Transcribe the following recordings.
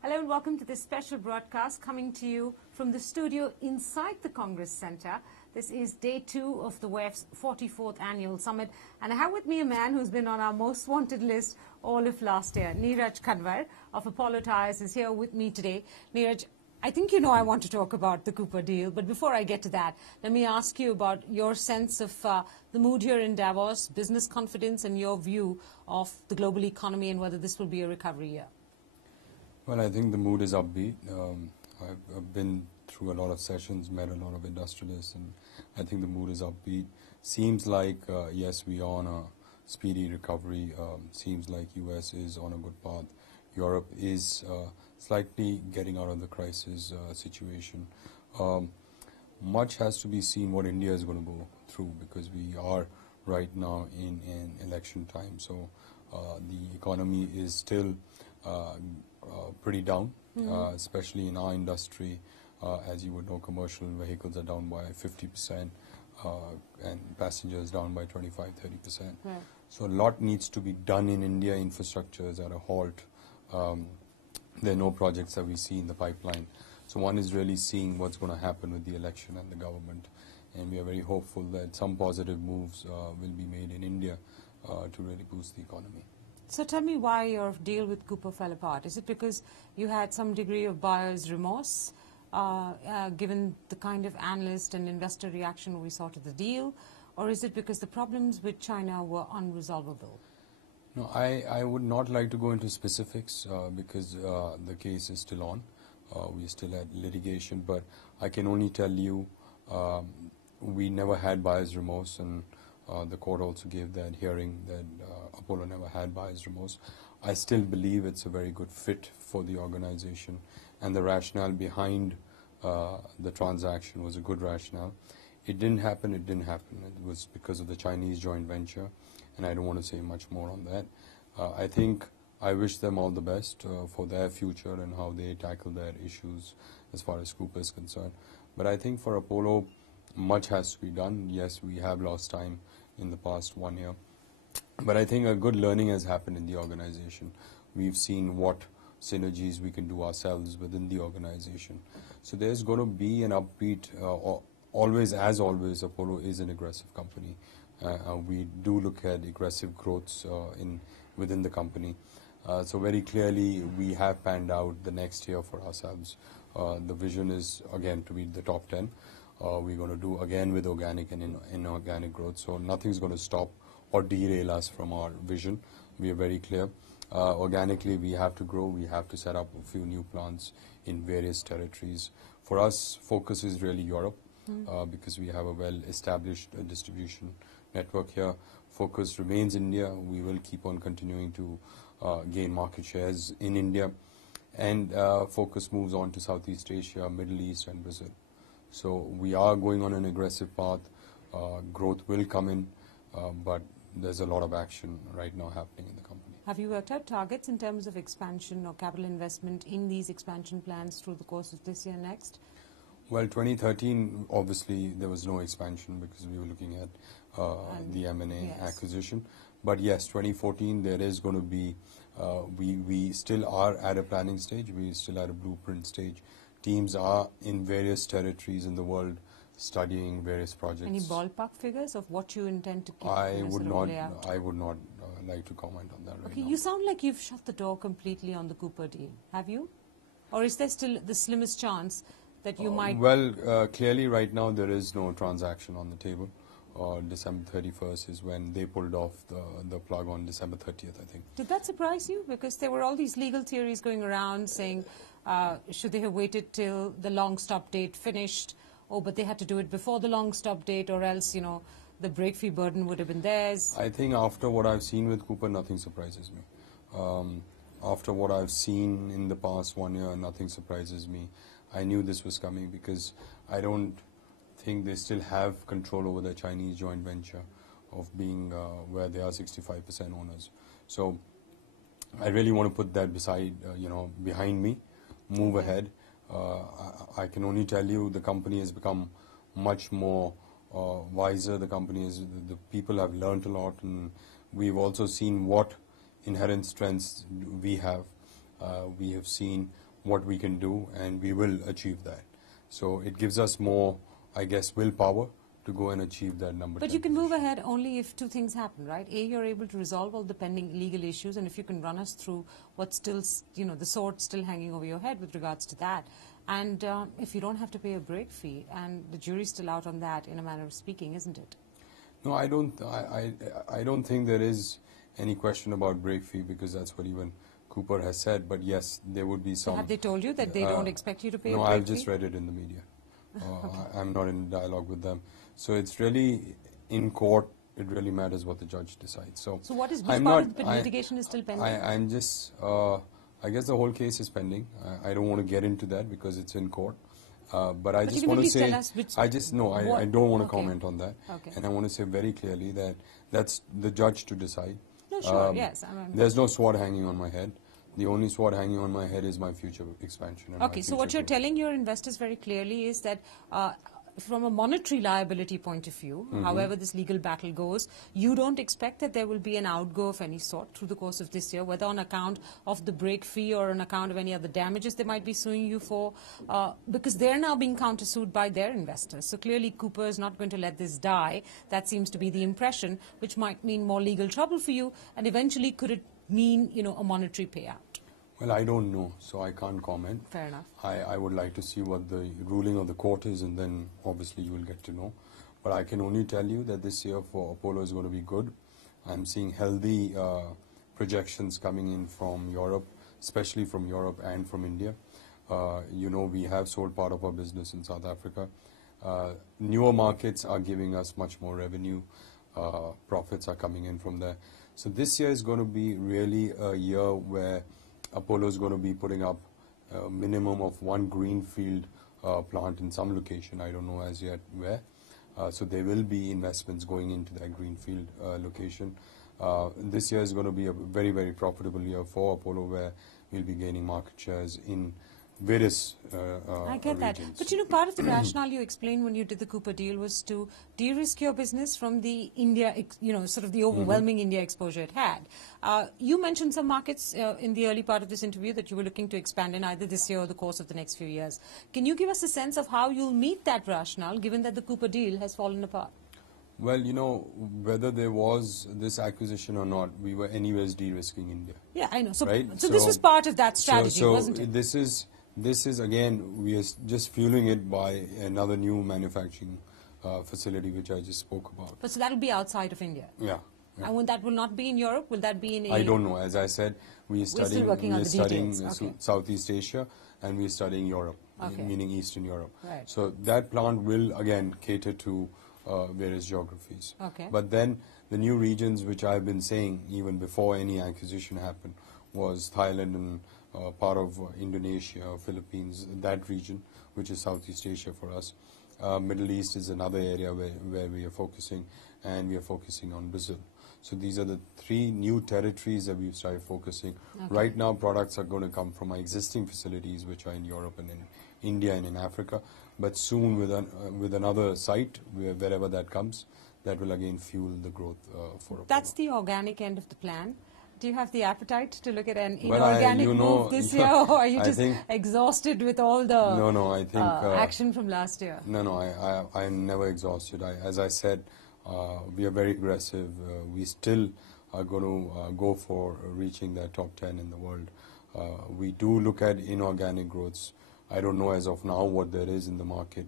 Hello and welcome to this special broadcast coming to you from the studio inside the Congress Center. This is day 2 of the WEF's 44th Annual Summit. And I have with me a man who's been on our most wanted list all of last year. Neeraj Kanwar of Apollo Tyres is here with me today. Neeraj, I think you know I want to talk about the Cooper deal. But before I get to that, let me ask you about your sense of the mood here in Davos, business confidence, and your view of the global economy and whether this will be a recovery year. Well, I think the mood is upbeat. I've been through a lot of sessions, met a lot of industrialists, and I think the mood is upbeat. Seems like, yes, we are on a speedy recovery. Seems like US is on a good path. Europe is slightly getting out of the crisis situation. Much has to be seen what India is going to go through because we are right now in election time. So the economy is still pretty down, especially in our industry. As you would know, commercial vehicles are down by 50% and passengers down by 25-30%. Right. So a lot needs to be done in India. Infrastructure is at a halt. There are no projects that we see in the pipeline. So one is really seeing what's going to happen with the election and the government. And we are very hopeful that some positive moves will be made in India to really boost the economy. So tell me why your deal with Cooper fell apart. Is it because you had some degree of buyer's remorse, given the kind of analyst and investor reaction we saw to the deal? Or is it because the problems with China were unresolvable? No, I would not like to go into specifics because the case is still on. We still had litigation, but I can only tell you we never had buyer's remorse, and the court also gave that hearing that Apollo never had buyer's remorse. I still believe it's a very good fit for the organization, and the rationale behind the transaction was a good rationale. It didn't happen. It was because of the Chinese joint venture, and I don't want to say much more on that. I think I wish them all the best for their future and how they tackle their issues as far as Cooper is concerned. But I think for Apollo, much has to be done. Yes, we have lost time in the past 1 year. But I think a good learning has happened in the organization. We've seen what synergies we can do ourselves within the organization. So there's going to be an upbeat, always, Apollo is an aggressive company. We do look at aggressive growths within the company. So very clearly, we have panned out the next year for ourselves. The vision is, again, to be the top 10. We're going to do, again, with organic and inorganic growth. So nothing's going to stop or derail us from our vision. We are very clear. Organically, we have to grow. We have to set up a few new plants in various territories. For us, focus is really Europe because we have a well-established distribution network here. Focus remains India. We will keep on continuing to gain market shares in India. And focus moves on to Southeast Asia, Middle East, and Brazil. So we are going on an aggressive path. Growth will come in, but there's a lot of action right now happening in the company. Have you worked out targets in terms of expansion or capital investment in these expansion plans through the course of this year next? Well, 2013, obviously, there was no expansion because we were looking at the M&A acquisition. But yes, 2014, there is going to be, we still are at a planning stage. We still at a blueprint stage. Teams are in various territories in the world studying various projects. Any ballpark figures of what you intend to keep? I would not like to comment on that right now. You sound like you've shut the door completely on the Cooper deal. Have you? Or is there still the slimmest chance that you might... Well, clearly right now there is no transaction on the table. December 31st is when they pulled off the plug on December 30th, I think. Did that surprise you? Because there were all these legal theories going around saying, should they have waited till the long stop date finished? Oh, but they had to do it before the long stop date, or else, you know, the break fee burden would have been theirs. I think after what I've seen with Cooper, nothing surprises me. After what I've seen in the past 1 year, nothing surprises me. I knew this was coming because I don't think they still have control over the Chinese joint venture of being where they are 65% owners. So I really want to put that behind me, move ahead. I can only tell you the company has become much more wiser. The people have learned a lot, and we've also seen what inherent strengths we have. We have seen what we can do, and we will achieve that. So it gives us more, I guess, willpower to go and achieve that number. But you can move ahead only if two things happen, right? A, you're able to resolve all the pending legal issues, and if you can run us through what's still, the sword still hanging over your head with regards to that. And if you don't have to pay a break fee, and the jury's still out on that, in a manner of speaking, isn't it? No, I don't. I don't think there is any question about break fee, because that's what even Cooper has said. But yes, there would be some. So have they told you that they don't expect you to pay a no, break fee? I've just read it in the media. I'm not in dialogue with them. So it's really in court. It really matters what the judge decides. So what is which part of the litigation is still pending? I'm just. I guess the whole case is pending. I don't want to get into that because it's in court. But I just want to say, I don't want to comment on that. Okay. And I want to say very clearly that that's the judge to decide. No, sure, yes. There's no sword hanging on my head. The only sword hanging on my head is my future expansion. And okay, so what you're telling your investors very clearly is that from a monetary liability point of view, however this legal battle goes, you don't expect that there will be an outgo of any sort through the course of this year, whether on account of the break fee or on account of any other damages they might be suing you for, because they're now being countersued by their investors. So clearly Cooper is not going to let this die. That seems to be the impression, which might mean more legal trouble for you, and eventually could it mean, a monetary payout? Well, I don't know, so I can't comment. Fair enough. I would like to see what the ruling of the court is, and then obviously you will get to know. But I can only tell you that this year for Apollo is going to be good. I'm seeing healthy projections coming in from Europe, especially from Europe and from India. We have sold part of our business in South Africa. Newer markets are giving us much more revenue. Profits are coming in from there. So this year is going to be really a year where Apollo is going to be putting up a minimum of one greenfield plant in some location. I don't know as yet where. So there will be investments going into that greenfield location. This year is going to be a very, very profitable year for Apollo, where we'll be gaining market shares in various I get that. regions. But part of the rationale you explained when you did the Cooper deal was to de-risk your business from the India, sort of the overwhelming India exposure it had. You mentioned some markets in the early part of this interview that you were looking to expand in either this year or the course of the next few years. Can you give us a sense of how you'll meet that rationale, given that the Cooper deal has fallen apart? Well, whether there was this acquisition or not, we were anyways de-risking India. Yeah, I know. So, right? so this was part of that strategy, wasn't it? This is again, we are just fueling it by another new manufacturing facility, which I just spoke about. But so that will be outside of India? Yeah. And that will not be in Europe? Will that be in I don't know. As I said, we're studying Southeast Asia, and we're studying Europe, meaning Eastern Europe. Right. So that plant will, again, cater to various geographies. Okay. But then the new regions, which I've been saying even before any acquisition happened, was Thailand and part of Indonesia, Philippines, that region, which is Southeast Asia for us. Middle East is another area where we are focusing, and we are focusing on Brazil. So these are the three new territories that we've started focusing. Okay. Right now, products are going to come from our existing facilities, which are in Europe and in India and in Africa. But soon, with another site, wherever that comes, that will again fuel the growth for Apollo. That's the organic end of the plan. Do you have the appetite to look at an inorganic move this year, or are you just exhausted with all the action from last year? No, I'm never exhausted. As I said, we are very aggressive. We still are going to go for reaching the top 10 in the world. We do look at inorganic growths. I don't know as of now what there is in the market.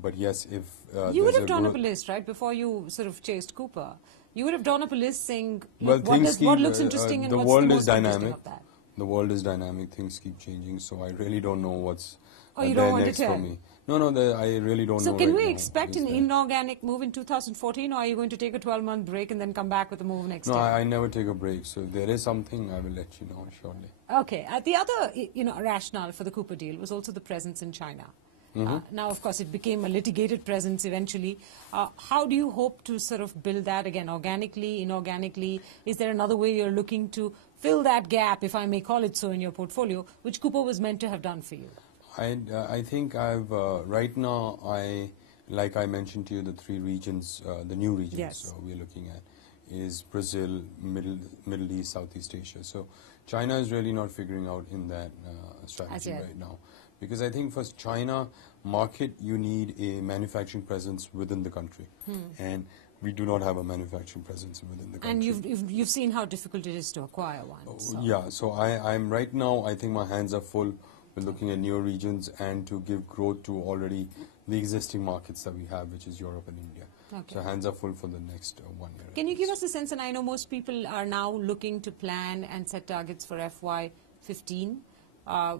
But yes, if you would have drawn up a list, right, before you sort of chased Cooper. You would have drawn up a list saying, what looks interesting and what's the most interesting of that. The world is dynamic. Things keep changing. So I really don't know what's you don't want next to tell. for me. No, I really don't know. So can we expect an inorganic move in 2014, or are you going to take a 12-month break and then come back with a move next year? No, I never take a break. So if there is something, I will let you know shortly. Okay. The other rationale for the Cooper deal was also the presence in China. Now, of course, it became a litigated presence eventually. How do you hope to sort of build that again, organically, inorganically? Is there another way you're looking to fill that gap, if I may call it so, in your portfolio, which Cooper was meant to have done for you? I think I've, right now, like I mentioned to you, the three regions, the new regions we're looking at. is Brazil, Middle East, Southeast Asia. So China is really not figuring out in that strategy right now. Because I think for China market, you need a manufacturing presence within the country. And we do not have a manufacturing presence within the country. And you've seen how difficult it is to acquire one. So. Yeah, so I'm right now, I think my hands are full with looking at newer regions and to give growth to already the existing markets that we have, which is Europe and India. Okay. So hands are full for the next 1 year. Can you give us a sense, and I know most people are now looking to plan and set targets for FY15.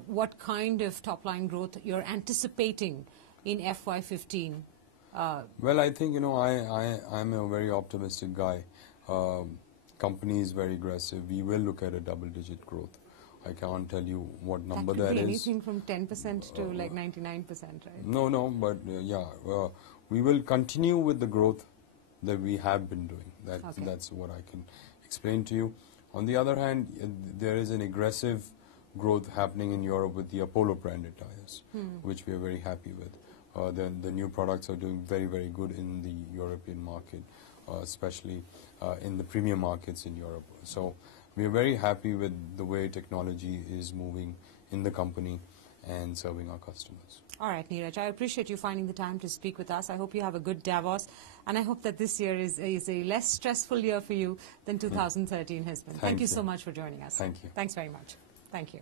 What kind of top-line growth you're anticipating in FY15? Well, I think, I'm a very optimistic guy. Company is very aggressive. We will look at a double-digit growth. I can't tell you what number that is. That could be anything from 10% to like 99%, right? No, but we will continue with the growth that we have been doing. That's what I can explain to you. On the other hand, there is an aggressive growth happening in Europe with the Apollo branded tires, which we are very happy with. The new products are doing very, very good in the European market, especially in the premium markets in Europe. So we are very happy with the way technology is moving in the company and serving our customers. All right, Neeraj, I appreciate you finding the time to speak with us. I hope you have a good Davos, and I hope that this year is a less stressful year for you than 2013 has been. Thank you so much for joining us. Thank you. Thanks very much. Thank you.